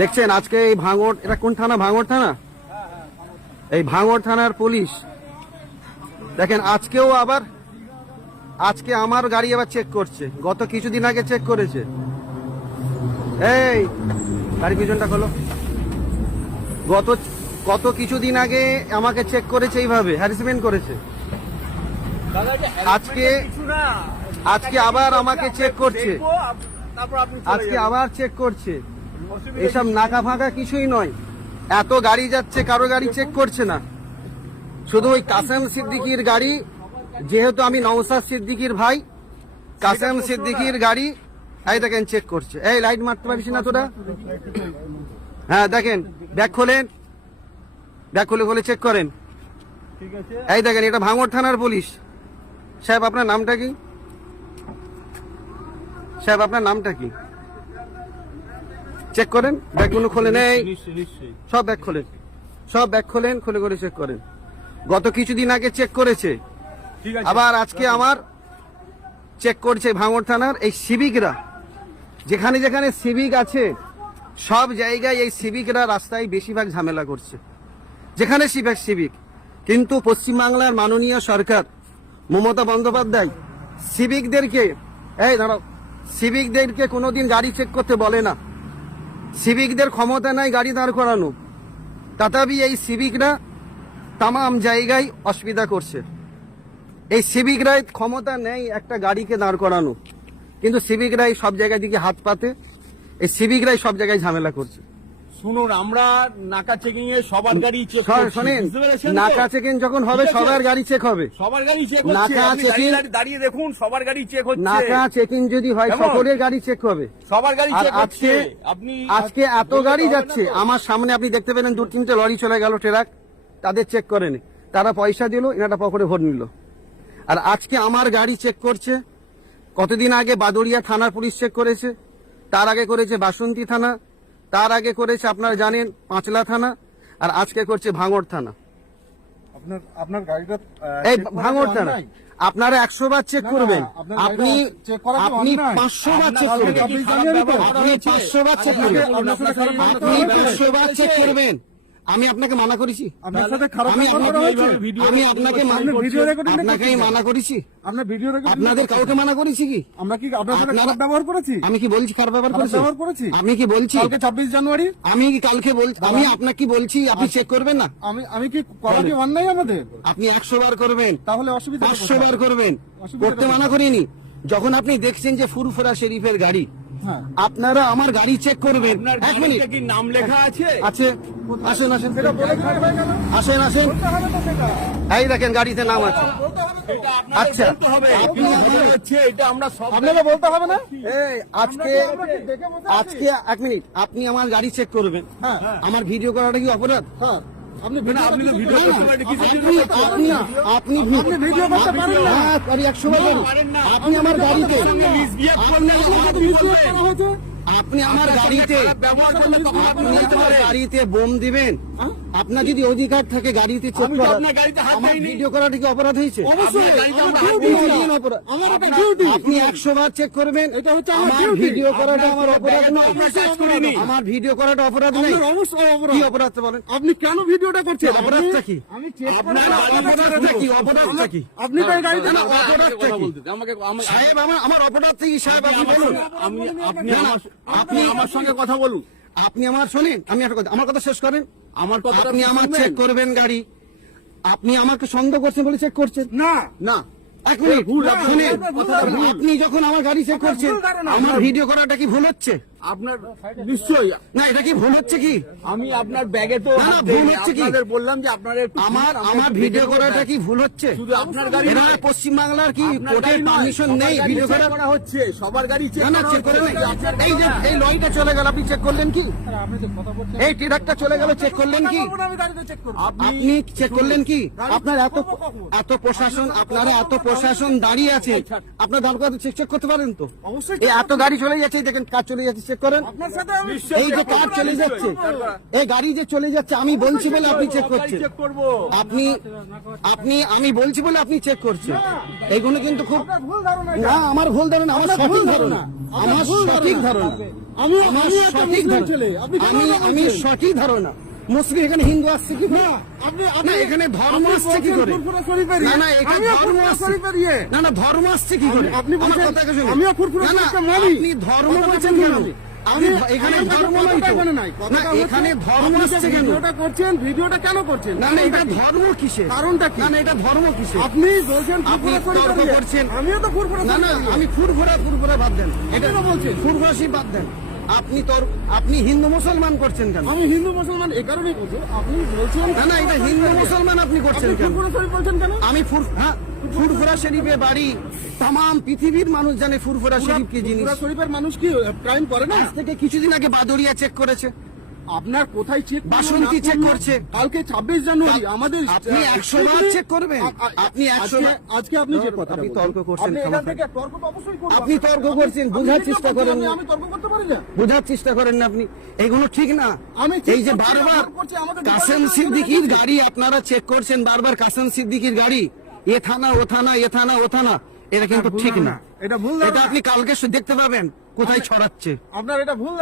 দেখছেন আজকে এই ভাঙড়, এটা কোন থানা? ভাঙড় থানা। এই ভাঙড় থানার পুলিশ দেখেন আজকেও আবার আজকে আমার গাড়ি আবার চেক করছে। গত কিছুদিন আগে চেক করেছে। এই গাড়ি পিছনটা খোলো। গত কিছুদিন আগে আমাকে চেক করেছে, এইভাবে হ্যারাসমেন্ট করেছে। আজকে আবার আমাকে চেক করছে, আজকে আবার চেক করছে। এসব নাকা ফাঁকা কিছুই নয়। এত গাড়ি যাচ্ছে, কারো গাড়ি চেক করছে না। শুধু ওই কাসেম সিদ্দিকীর গাড়ি, যেহেতু আমি নওশাদ সিদ্দিকীর ভাই, কাসেম সিদ্দিকীর গাড়ি এই দেখেন চেক করছে। এই লাইট মারতে পারিস না তোরা? হ্যাঁ দেখেন, ব্যাগ খোলেন, ব্যাগ খুলে চেক করেন। এই দেখেন এটা ভাঙড় থানার পুলিশ। সাহেব আপনার নামটা কি? সাহেব আপনার নামটা কি? চেক করেন, ব্যাগগুলো খোলেন। এই সব ব্যাগ খোলেন, সব ব্যাগ খোলেন, খুলে করে চেক করেন। গত কিছুদিন আগে চেক করেছে, আবার আজকে আমার চেক করছে ভাঙড় থানার এই সিভিকরা। যেখানে যেখানে সিভিক আছে সব জায়গায় এই সিভিকরা রাস্তায় বেশিরভাগ ঝামেলা করছে, যেখানে সিভিক। কিন্তু পশ্চিমবাংলার মাননীয় সরকার মমতা বন্দ্যোপাধ্যায় সিভিকদেরকে, এই দাঁড়াও, সিভিকদেরকে কোনোদিন গাড়ি চেক করতে বলে না। সিভিকদের ক্ষমতা নাই গাড়ি দাঁড় করানো, তথাপি এই সিভিকরা তামাম জায়গায় অসুবিধা করছে। এই সিভিকরাই ক্ষমতা নেই একটা গাড়িকে দাঁড় করানো, কিন্তু সিভিকরাই সব জায়গায় দিকে হাত পাতে। এই সিভিকরাই সব জায়গায় ঝামেলা করছে। শুনুন, আমরা নাকা চেকিং এ সবার গাড়ি চেক শোনেন, নাকা চেকিং যখন হবে সবার গাড়ি চেক হবে, সবার গাড়ি চেক হচ্ছে। নাকা চেকিং দাঁড়িয়ে দেখুন, সবার গাড়ি চেক হচ্ছে। নাকা চেকিং যদি হয় সকলের গাড়ি চেক হবে, সবার গাড়ি চেক হচ্ছে। আজকে এত গাড়ি যাচ্ছে, আমার সামনে আপনি দেখতে পেলেন 2-3টে লরি চলে গেল, ট্রাক, তাদের চেক করেনি। তারা পয়সা দিল, এনাটা পকেটে ভোট নিল। আর আজকে আমার গাড়ি চেক করছে। কতদিন আগে বাদুড়িয়া থানার পুলিশ চেক করেছে, তার আগে করেছে বাসন্তী থানা, তার আগে করেছে আপনারা জানেন পাঁচলা থানা, আর আজকে করছে ভাঙড় থানা। আপনার গাড়িটা এই ভাঙড় থানা আপনারা 100 বার চেক করবেন, আপনি 500 বার চেক করবেন, আপনি 500 বার চেক করবেন, আপনি 500 বার চেক করবেন। আমি আপনাকে মানা করেছি? আপনার সাথে খারাপ ব্যবহার হয়েছে? আমি আপনাকে ভিডিও রেকর্ডিং আপনাকে মানা করেছি? আপনার ভিডিও রেকর্ডিং আপনাদের কাউকে মানা করেছি কি? আমরা কি আপনার সাথে খারাপ ব্যবহার করেছি? আমি কি বলছি খারাপ ব্যবহার করেছি? আমি কি বলছি কালকে 26 জানুয়ারি আমি কি কালকে বলছি? আমি আপনাকে কি বলছি আপনি চেক করবেন না? আমি কি করা কি অন্যায় আমাদের? আপনি 100 বার করবেন, তাহলে অসুবিধা 500 বার করবেন, করতে মানা করিনি। যখন আপনি দেখছেন যে ফুরফুরা শরীফের গাড়ি, আপনারা আমার গাড়ি চেক করবেন। এক মিনিট, কি নাম লেখা আছে? আছে, আসেন আসেন আসেন আসেন। এই দেখেন গাড়িতে নাম আছে। আচ্ছা, আপনি হচ্ছে এটা আমরা সব আপনাকে বলতে হবে না? এই আজকে 1 মিনিট, আপনি আমার গাড়ি চেক করবেন। আমার ভিডিও করাটা কি অপরাধ? আপনি আপনি তো ভিডিও আপনি ভিডিও করতে পারেন না। 100 বার আপনি আমার গাড়িতে, আপনি আমার গাড়িতে বোম দিবেন? আপনার যদি অধিকার থাকে গাড়িতে চেক করার, আমার ভিডিও করাটা কি অপরাধ হয়েছে? আপনি 100 বার চেক করবেন, এটা হচ্ছে আমার ভিডিও করাটা আমার অপরাধ নয়। আমার ভিডিও করাটা অপরাধ নয়। কি অপরাধ বলেন? আপনি কেন ভিডিওটা করছেন? অপরাধটা কি? আমি চেক অপরাধটা কি? অপরাধটা কি? আপনি তো এই গাড়িতে না, অপরাধটা কি? সাহেব আমার অপরাধটা কি? সাহেব আপনি বলুন। আপনি আমার সঙ্গে কথা বলুন। আপনি আমার শোনেন, আমি একটা কথা, আমার কথা শেষ করেন। আমার কথা আপনি আমার চেক করবেন গাড়ি, আপনি আমাকে সন্দেহ করছেন বলে চেক করছেন না না। 1 মিনিট শুনেন, আপনি যখন আমার গাড়ি চেক করছেন, আমার ভিডিও করাটা কি ভুল হচ্ছে? আপনার নিশ্চয়ই না, এটা কি ভুল হচ্ছে কি? আমি আপনার ব্যাগে তো না, ভুল হচ্ছে কি? আপনাদের বললাম যে আপনারা একটু আমার ভিডিও করাটা কি ভুল হচ্ছে? শুধু আপনার গাড়ি এটা নয়, পশ্চিমবাংলার কি আপনার কোর্টের গাড়ি নয়, পারমিশন সবার নেই গাড়ি ভিডিও চেক করা? করা হচ্ছে, সবার গাড়ি চেক না চেক করে নেই। হচ্ছে। এই যে এই লরিটা চলে গেল, আপনি চেক করলেন কি? এই ট্রাকটা চলে গেল, চেক করলেন কি? আপনি চেক করলেন কি? আপনার এত প্রশাসন, আপনারা এত প্রশাসন দাঁড়িয়ে আছে, আপনার দাঁড় করাতে চেক করতে পারেন তো? অবশ্যই এই এত গাড়ি চলে যাচ্ছে, দেখেন কাজ চলে যাচ্ছে, চেক করেন। আপনার সাথে আমি এই যে কার চলে যাচ্ছে, এই গাড়ি যে চলে যাচ্ছে, আমি বলছি বলে আপনি চেক করছেন। চেক করবো। আপনি আপনি আমি বলছি বলে আপনি চেক করছেন, এইগুলো কিন্তু খুব আপনার ভুল ধারণা। না, আমার ভুল ধারণা, আমার আপনার ভুল সঠিক ধারণা। ধারণা, আপনার আমার ভুল সঠিক ধারণা। ধারণা, আমি আমার আমি একটা সঠিক মুসলিম ধারণা। ছেলে, আপনি কেন আমি এটা আমি বলছেন? সঠিক ধারণা। মুসলিম এখানে হিন্দু আসছে কি না, আপনি না, এখানে ধর্ম আপনি আসছে কি বলছেন করে? ফুরফুরা শরীফের না ইয়ে। না, এখানে আমিও ধর্ম ফুরফুরা আসছে। শরীফের ইয়ে। না না, ধর্ম আসছে কি করে? আপনি আমার বলছেন, কথাকে শুনুন। আমিও ফুরফুরা না না, শরীফকে মানি। আপনি ধর্ম কথাটা বলছেন বলুন কেন? আমি। আমি আমি- এখানে আমার ধর্ম কথাটা নয় তো। এখানে নাই। না, কথাটা হচ্ছে, এখানে ধর্ম আপনি যে আসছে কেন? ভিডিওটা করছেন, ভিডিওটা কেন করছেন? না না, এটা ধর্ম কিসের? কারণটা কি? না না, এটা ধর্ম কিসের? আপনি বলছেন আপনি ফুরফুরা শরীফের তর্ক ইয়ে। করছেন। আমিও তো ফুরফুরা না না, শরীফের ইয়ে। আমি ফুরফুরা বাদ দেন, এটা কেন বলছেন? ফুরফুরা শরীফ বাদ দেন। আপনি হিন্দু মুসলমান করছেন কেন? আমি হিন্দু মুসলমান এই কারণেই বলছি, আপনি বলছেন না না, এটা হিন্দু মুসলমান আপনি করছেন আপনি কেন? ফুরফুরা শরীফ বলছেন কেন? আমি ফুরফুরা শরীফে বাড়ি, তাম পৃথিবীর মানুষ জানে ফুরফুরা শরীফ কি জিনিস। ফুরফুরা শরীফের মানুষ কি ক্রাইম করে না? আজ থেকে কিছুদিন আগে বাদুড়িয়া চেক করেছে, আপনার কোথায় চেক বাসন্তী check করছে। কালকে 26 জানুয়ারি আমাদের আপনি 100 বার check করবেন। আপনি 100 বার- আজকে আপনি যে কথা আপনি তর্ক করছেন, আপনি ক্ষমা এখান থেকে তর্ক তো অবশ্যই করবেন। আপনি তর্ক করছেন, বোঝার চেষ্টা করেন না। আমি তর্ক করতে পারি না। বোঝার চেষ্টা করেন না আপনি, এগুলো ঠিক না। আমি ঠিক এই যে করছি, বারবার আমি করছি, আমাদের কাসেম ডিপার্টমেন্ট সিদ্দিকীর থেকে গাড়ি আপনারা চেক করছেন, বারবার কাসেম সিদ্দিকীর গাড়ি, এ থানা ও থানা, এ থানা ও থানা, এটা কিন্তু ঠিক না। এটা ভুল এটা আপনি কালকে দেখতে পাবেন কোথায় ছড়াচ্ছে। আপনার এটা ভুল